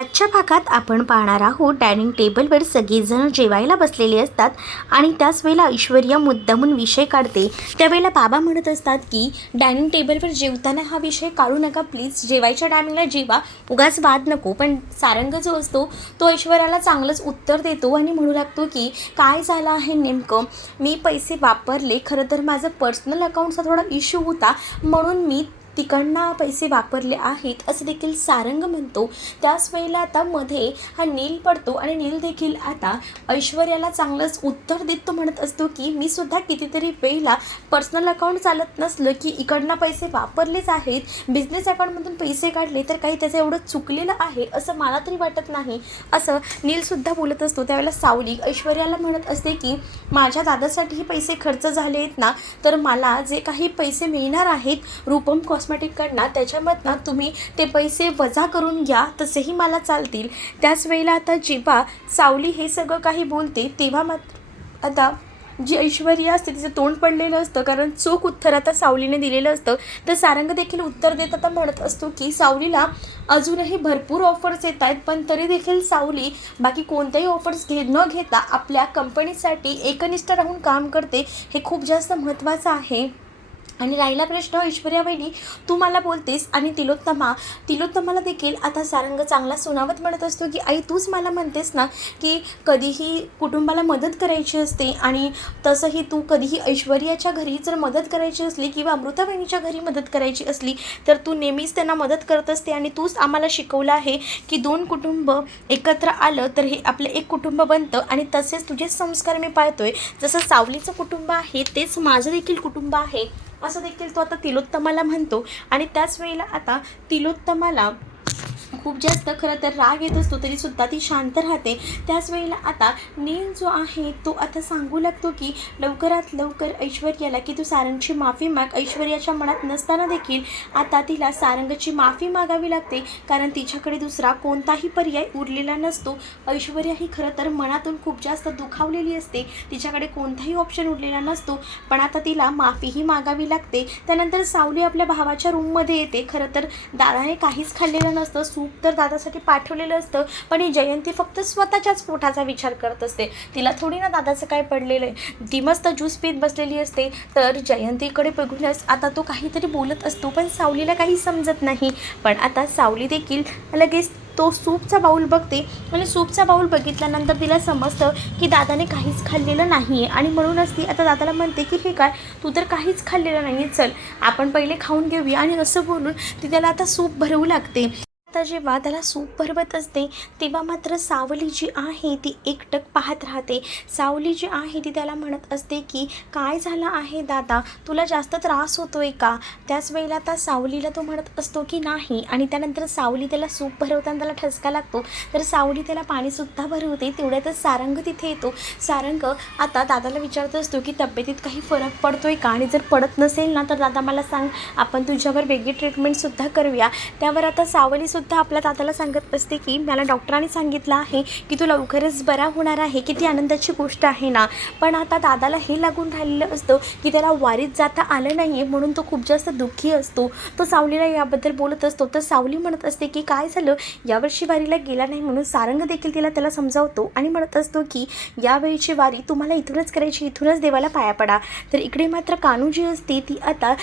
आजच्या भागात आपण पाहणार आहोत डायनिंग टेबलवर सगळेजण जेवायला बसलेले असतात आणि त्याच वेळेला ऐश्वर्या मुद्दामून विषय काढते. त्यावेळेला बाबा म्हणत असतात की डायनिंग टेबलवर जेवताना हा विषय काढू नका प्लीज. जेवायच्या टायमिंगला जेवा. उगाच वाद नको. पण सारंग जो असतो तो ऐश्वर्याला चांगलंच उत्तर देतो आणि म्हणू लागतो की काय झालं आहे नेमकं? मी पैसे वापरले. खरं तर माझं पर्सनल अकाउंटचा थोडा इश्यू होता. म्हणून मी तिकडनं पैसे वापरले आहेत असं देखील सारंग म्हणतो. त्याच वेळेला आता मध्ये हा नील पडतो आणि नील देखील आता ऐश्वर्याला चांगलंच उत्तर देतो म्हणत असतो की मी सुद्धा कितीतरी वेळेला पर्सनल अकाउंट चालत नसलं की इकडनं पैसे वापरलेच आहेत. बिझनेस अकाउंटमधून पैसे काढले तर काही त्याचं एवढं चुकलेलं आहे असं मला तरी वाटत नाही. असं नीलसुद्धा बोलत असतो. त्यावेळेला सावली ऐश्वर्याला म्हणत असते की माझ्या दादासाठी पैसे खर्च झाले आहेत ना तर मला जे काही पैसे मिळणार आहेत रूपम कॉस्मॅटिककडनं त्याच्यामधनं तुम्ही ते पैसे वजा करून घ्या तसेही मला चालतील. त्याच वेळेला आता जेव्हा सावली हे सगळं काही बोलते तेव्हा मात्र आता जी ऐश्वर्या असते तिचं तोंड पडलेलं असतं कारण चोख उत्तर आता सावलीने दिलेलं असतं. तर सारंग देखील उत्तर देत आता म्हणत असतो की सावलीला अजूनही भरपूर ऑफर्स येत आहेत पण तरी देखील सावली बाकी कोणत्याही ऑफर्स घे न घेता आपल्या कंपनीसाठी एकनिष्ठ राहून काम करते हे खूप जास्त महत्त्वाचं आहे. आणि राहिला प्रश्न ऐश्वर्या बहिणी तू मला बोलतेस आणि तिलोत्तमा तिलोत्तमाला देखील आता सारंग चांगला सुनावत म्हणत असतो की आई तूच मला म्हणतेस ना की कधीही कुटुंबाला मदत करायची असते आणि तसंही तू कधीही ऐश्वर्याच्या घरी जर मदत करायची असली किंवा अमृता बहिणीच्या घरी मदत करायची असली तर तू नेहमीच त्यांना मदत करत असते आणि तूच आम्हाला शिकवलं आहे की दोन कुटुंब एकत्र आलं तर हे आपलं एक कुटुंब बनतं आणि तसेच तुझे संस्कार मी पाळतोय. जसं सावलीचं कुटुंब आहे तेच माझं देखील कुटुंब आहे. असं देखील तो आता तिलोत्तमाला म्हणतो. आणि त्याच वेळेला आता तिलोत्तमाला खूप जास्त खरं तर राग येत असतो तरीसुद्धा ती शांत राहते. त्याच वेळेला आता नील जो आहे तो आता सांगू लागतो की लवकरात लवकर ऐश्वर्याला की तू सारंगची माफी माग. ऐश्वर्याच्या मनात नसताना देखील आता तिला सारंगची माफी मागावी लागते कारण तिच्याकडे दुसरा कोणताही पर्याय उरलेला नसतो. ऐश्वर्या ही खरं तर मनातून खूप जास्त दुखावलेली असते. तिच्याकडे कोणताही ऑप्शन उरलेला नसतो पण आता तिला माफीही मागावी लागते. त्यानंतर सावली आपल्या भावाच्या रूममध्ये येते. खरं तर दादाने काहीच खाल्लेलं नसतं. सूप तर दादासाठी पाठवलेलं असतं. पण ही जयंती फक्त स्वतःच्याच पोटाचा विचार करत असते. तिला थोडी ना दादाचं काय पडलेलं आहे. ती मस्त ज्यूस पीत बसलेली असते. तर जयंतीकडे बघूनच आता तो काहीतरी बोलत असतो पण सावलीला काही समजत नाही. पण आता सावली देखील लगेच तो सूपचा बाऊल बघते. आणि सूपचा बाऊल बघितल्यानंतर तिला समजतं की दादाने काहीच खाल्लेलं नाही आहे आणि म्हणूनच ती आता दादाला म्हणते की हे काय? तू तर काहीच खाल्लेलं नाही आहे चल आपण पहिले खाऊन घेऊया. आणि असं बोलून ती त्याला आता सूप भरवू लागते. आता जेव्हा त्याला सूप भरवत असते तेव्हा मात्र सावली जी आहे ती एकटक पाहत राहते. सावली जी आहे ती त्याला म्हणत असते की काय झालं आहे दादा? तुला जास्त त्रास होतो आहे का? त्याच वेळेला आता सावलीला तो म्हणत असतो की नाही. आणि त्यानंतर सावली त्याला सूप भरवताना त्याला ठसका लागतो. तर सावली त्याला पाणीसुद्धा भरवते. तेवढ्यातच सारंग तिथे येतो. सारंग आता दादाला विचारत असतो की तब्येतीत काही फरक पडतो आहे का? आणि जर पडत नसेल ना तर दादा मला सांग. आपण तुझ्यावर वेगळी ट्रीटमेंटसुद्धा करूया. त्यावर आता सावलीसुद्धा आपल्या दादाला सांगत असते की मला डॉक्टरांनी सांगितलं आहे की तू लवकरच बरा होणार आहे किती आनंदाची गोष्ट आहे ना. पण आता दादाला हे लागून राहिलेलं असतं की त्याला वारीत जाता आलं नाही आहे म्हणून तो खूप जास्त दुःखी असतो. तो सावलीला याबद्दल बोलत असतो. तर सावली म्हणत असते की काय झालं? यावर्षी वारीला गेला नाही म्हणून सारंग देखील तिला त्याला समजावतो आणि म्हणत असतो की यावेळीची वारी तुम्हाला इथूनच करायची इथूनच देवाला पाया पडा. तर इकडे मात्र कानू जी असते ती आता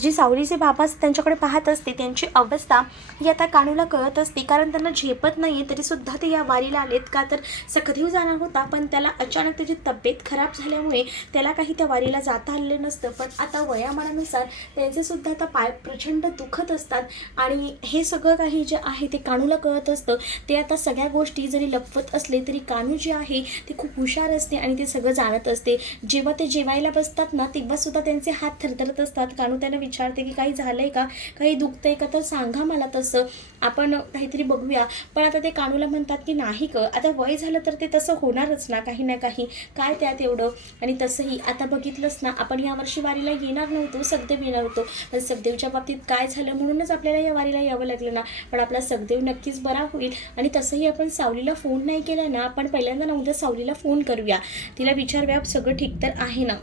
जी सावलीचे बाबा त्यांच्याकडे पाहत असते त्यांची अवस्था ही आता कानूला कळत असते. कारण त्यांना झेपत नाही आहे तरीसुद्धा ते या वारीला आलेत. का तर सखदेव जाणार होता पण त्याला अचानक त्याची तब्येत खराब झाल्यामुळे त्याला काही त्या वारीला जाता आलेलं नसतं. पण आता वयामानानुसार त्यांचे सुद्धा आता पाय प्रचंड दुखत असतात. आणि हे सगळं काही जे आहे ते कानूला कळत असतं. ते आता सगळ्या गोष्टी जरी लपवत असले तरी कानू जे आहे ते खूप हुशार असते आणि ते सगळं जाणत असते. जेव्हा ते जेवायला बसतात ना तेव्हासुद्धा त्यांचे हात थरथरत असतात. कानू त्यांना विचारते की काही झालं आहे का? काही दुखतंय का? तर सांगा मला तसं. आपण काहीतरी बघूया. पण आता ते कानूला म्हणतात की नाही क आता वय झालं तर ते तसं होणारच ना काही ना काही. काय त्यात एवढं? आणि तसंही आता बघितलंच ना आपण यावर्षी वारीला येणार नव्हतो सखदेव येणार होतो. पण सखदेवच्या बाबतीत काय झालं म्हणूनच आपल्याला या वारीला यावं लागलं ना. पण आपला सखदेव नक्कीच बरा होईल. आणि तसंही आपण सावलीला फोन नाही केला ना आपण पहिल्यांदा ना उद्या सावलीला फोन करूया. तिला विचारूया सगळं ठीक तर आहे ना?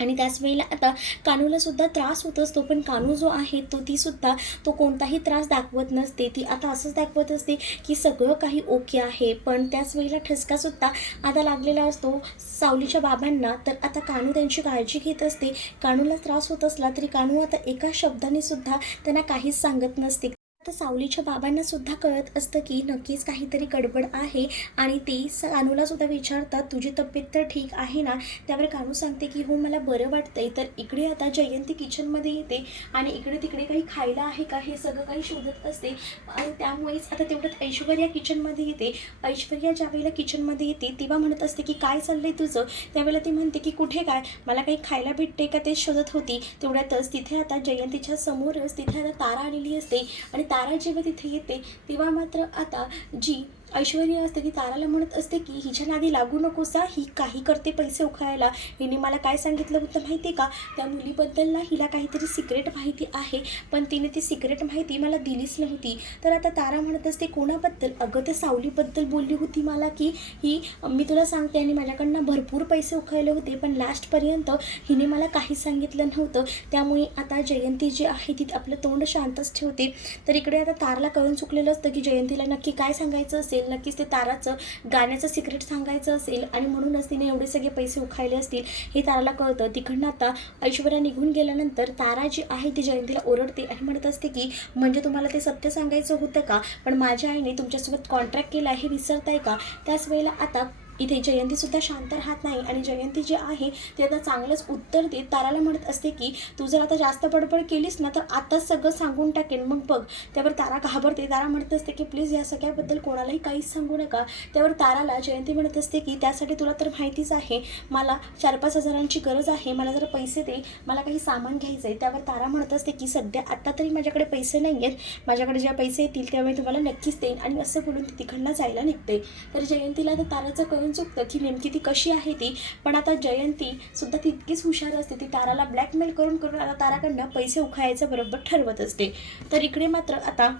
आणि त्याच वेळेला आता कानूलासुद्धा त्रास होत असतो पण कानू जो आहे तो तीसुद्धा तो कोणताही त्रास दाखवत नसते. ती आता असंच दाखवत असते की सगळं काही ओके आहे पण त्याच वेळेला ठसकासुद्धा आता लागलेला असतो सावलीच्या बाबांना. तर आता कानू त्यांची काळजी घेत असते. कानूला त्रास होत असला तरी कानू आता एका शब्दाने सुद्धा त्यांना काहीच सांगत नसते. तर सावलीच्या बाबांना सुद्धा कळत असतं की नक्कीच काहीतरी गडबड आहे आणि ते स- कानूला सुद्धा विचारतात तुझी तब्येत तर ठीक आहे ना? त्यावर कानू सांगते की हो मला बरं वाटतंय. तर इकडे आता जयंती किचनमध्ये येते आणि इकडे तिकडे काही खायला आहे का हे सगळं काही शोधत असते. आणि त्यामुळेच आता तेवढ्यात ऐश्वर्या किचनमध्ये येते. ऐश्वर्या ज्या वेळेला किचनमध्ये येते तेव्हा म्हणत असते की काय चाललंय तुझं? त्यावेळेला ती म्हणते की कुठे काय? मला काही खायला भेटते का ते शोधत होती. तेवढ्यातच तिथे आता जयंतीच्या समोरच तिथे आता तारा आलेली असते आणि तारा जेव्हा तिथे येते तेव्हा मात्र आता जी ऐश्वर्या असते की ताराला म्हणत असते की हिच्या नादी लागू नकोसा ही काही करते पैसे उखायला. हिने मला काय सांगितलं होतं माहिती आहे का? त्या मुलीबद्दल ना हिला काहीतरी सिक्रेट माहिती आहे पण तिने ती सिक्रेट माहिती मला दिलीच नव्हती. तर आता तारा म्हणत असते कोणाबद्दल? अगं त्या सावलीबद्दल बोलली होती मला की ही मी तुला सांगते आणि माझ्याकडनं भरपूर पैसे उखायले होते पण लास्टपर्यंत हिने मला काहीच सांगितलं नव्हतं. त्यामुळे आता जयंती जी आहे ती आपलं तोंड शांतच ठेवते. तर इकडे आता ताराला कळून चुकलेलं असतं की जयंतीला नक्की काय सांगायचं असेल नक्कीच ते ताराचं गाण्याचं सिक्रेट सांगायचं असेल आणि म्हणूनच तिने एवढे सगळे पैसे उखायले असतील हे ताराला कळतं. तिकडनं आता ऐश्वर्या निघून गेल्यानंतर तारा जी आहे ती जयंतीला ओरडते आणि म्हणत असते की म्हणजे तुम्हाला ते सत्य सांगायचं होतं का? पण माझ्या आईने तुमच्यासोबत कॉन्ट्रॅक्ट केला हे विसरताय का? त्याच वेळेला आता इथे जयंतीसुद्धा शांत राहत नाही आणि जयंती जी आहे ती आता चांगलंच उत्तर देत ताराला म्हणत असते की तू जर आता जास्त बडबड केलीस ना तर आताच सगळं सांगून टाकेन मग बघ. त्यावर तारा घाबरते. तारा म्हणत असते की प्लीज या सगळ्याबद्दल कोणालाही काहीच सांगू नका. त्यावर ताराला जयंती म्हणत असते की त्यासाठी तुला तर माहितीच आहे मला चार पाच हजारांची गरज आहे मला जर पैसे दे मला काही सामान घ्यायचं आहे त्यावर तारा म्हणत असते की सध्या आत्ता तरी माझ्याकडे पैसे नाही आहेत माझ्याकडे ज्या पैसे येतील त्यावेळी तुम्हाला नक्कीच देईन. आणि असं बोलून ती तिकडनं जायला निघते. तर जयंतीला तर ताराचं कळून चुकतं की नेमकी ती कशी आहे ती. पण आता जयंती सुद्धा तितकीच हुशार असते. ती ताराला ब्लॅकमेल करून करून आता ताराकडनं पैसे उखायचं बरोबर ठरवत असते. तर इकडे मात्र आता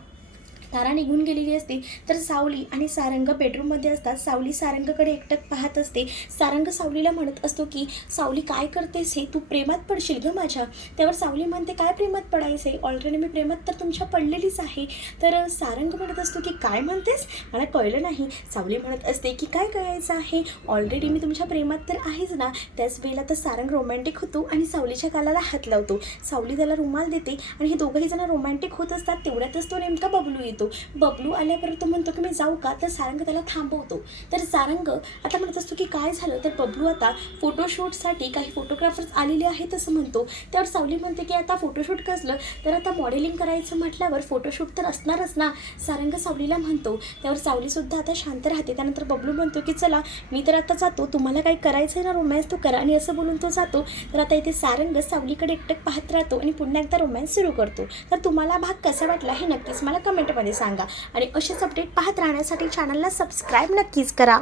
तारा निघून गेलेली असते तर सावली आणि सारंग बेडरूममध्ये असतात. सावली सारंगकडे एकटक पाहत असते. सारंग सावलीला म्हणत असतो की सावली काय करतेस हे? तू प्रेमात पडशील गं माझ्या. त्यावर सावली म्हणते काय प्रेमात पडायचं आहे? ऑलरेडी मी प्रेमात तर तुमच्या पडलेलीच आहे. तर सारंग म्हणत असतो की काय म्हणतेस? मला कळलं नाही. सावली म्हणत असते की काय करायचं आहे? ऑलरेडी मी तुमच्या प्रेमात तर आहेच ना. त्याच वेळेला तर सारंग रोमॅन्टिक होतो आणि सावलीच्या गालाला हात लावतो. सावली त्याला रुमाल देते आणि हे दोघंही जण रोमॅन्टिक होत असतात. तेवढ्यातच तो नेमका बबलू येतो. बबलू आल्यावर तो म्हणतो की मी जाऊ का? तर सारंग त्याला थांबवतो. तर सारंग आता म्हणत असतो की काय झालं? तर बबलू आता फोटोशूटसाठी काही फोटोग्राफर्स आलेले आहेत असं म्हणतो. त्यावर सावली म्हणते की आता फोटोशूट कसलं? तर आता मॉडेलिंग करायचं म्हटल्यावर फोटोशूट तर असणारच ना सारंग सावलीला म्हणतो. त्यावर सावलीसुद्धा आता शांत राहते. त्यानंतर बबलू म्हणतो की चला मी तर आता जातो. तुम्हाला काही करायचं आहे ना रोमॅन्स तो करा. आणि असं बोलून तो जातो. तर आता इथे सारंग सावलीकडे एकटक पाहत राहतो आणि पुन्हा एकदा रोमॅन्स सुरू करतो. तर तुम्हाला भाग कसा वाटला हे नक्कीच मला कमेंटमध्ये सांगा. आणि असेच अपडेट पाहत राहण्यासाठी चॅनलला सबस्क्राईब नक्कीच करा.